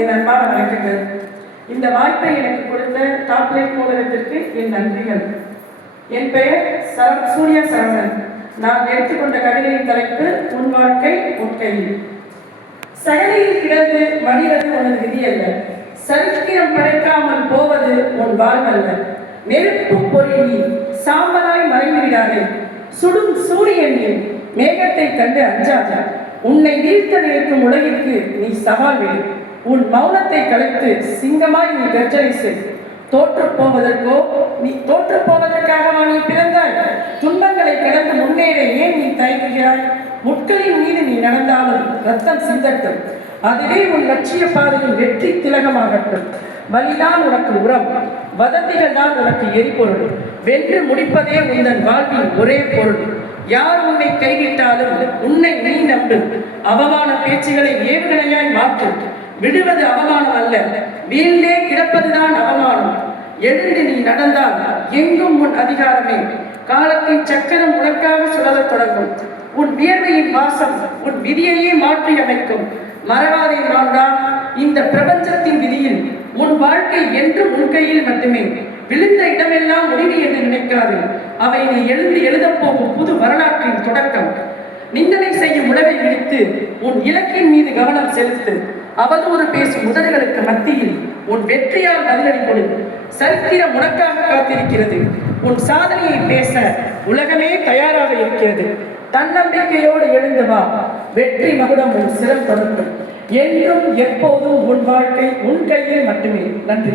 என் அன்பான வணக்கங்கள். இந்த வாய்ப்பை எனக்கு கொடுத்த டாப்லைட் நூலகத்திற்கு என் நன்றிகள். என் பெயர் சூர்யா சரவணன். நான் எடுத்துக்கொண்ட கவிதையின் தலைப்பு உன் வாழ்க்கை உன் கையில். சகலையில் கிடந்து மடிவது உனது விதி அல்ல, சரித்திரம் படைக்காமல் போவது உன் வாழ்வல்ல. நெருப்பு பொறியி சாம்பலாய் மறைந்து விடாதே, சுடும் சூரியனின் மேகத்தை கண்டு அஞ்சாதா. உன்னை வீழ்த்த நினைக்கும் உலகிற்கு நீ சவால் விடு. உன் மௌனத்தை கலைத்து சிங்கமாய் நீ கர்ஜனை செய். தோற்று போவதற்காகவா நீ பிறந்தாய்? துன்பங்களை கடந்து முன்னேற ஏன் நீ தயங்குகிறாய்? முட்களின் மீது நீ நடந்தாலும் ரத்தம் சிந்தட்டும், அதுவே உன் லட்சிய பாதையின் வெற்றி திலகமாகட்டும். வலிதான் உனக்கு உரம், வதந்திகள் தான் உனக்கு எரிபொருள். வென்று முடிப்பதே உந்தன் வாழ்வின் ஒரே பொருள். யார் உன்னை கைவிட்டாலும் உன்னை நீ நம்பு. அவமான பேச்சுகளை ஏவுகணையாய் மாற்று. விடுவது அவமானம் அல்ல, வீழ்ந்தே கிடப்பதுதான் அவமானம். எழுந்து நீ நடந்தால் எங்கும் உன் அதிகாரமே. காலத்தின் சக்கரம் உனக்காக சுழலத் தொடங்கும். உன் வியர்வையின் வாசம் உன் விதியையே மாற்றி அமைக்கும். மறவாதே, நான் தான் இந்த பிரபஞ்சத்தின் விதியில். உன் வாழ்க்கை என்றும் உன் கையில் மட்டுமே. விழுந்த இடமெல்லாம் முடிவு என்று நினைக்காது. அவை நீ எழுதப் போகும் புது வரலாற்றின் தொடக்கம். நிந்தனை செய்யும் உலகை விடுத்து உன் இலக்கின் மீது கவனம் செலுத்து. அவதூறு பேசும் உதடுகளுக்கு மத்தியில் உன் வெற்றியால் பதிலடி கொடு. சரித்திரம் உனக்காக காத்திருக்கிறது. உன் சாதனையை பேச உலகமே தயாராக இருக்கிறது. தன்னம்பிக்கையோடு எழுந்து வா, வெற்றி மகுடம் உன் சிரம் தொடரும். என்றும் எப்போதும் உன் வாழ்க்கை உன் கையில் மட்டுமே. நன்றி.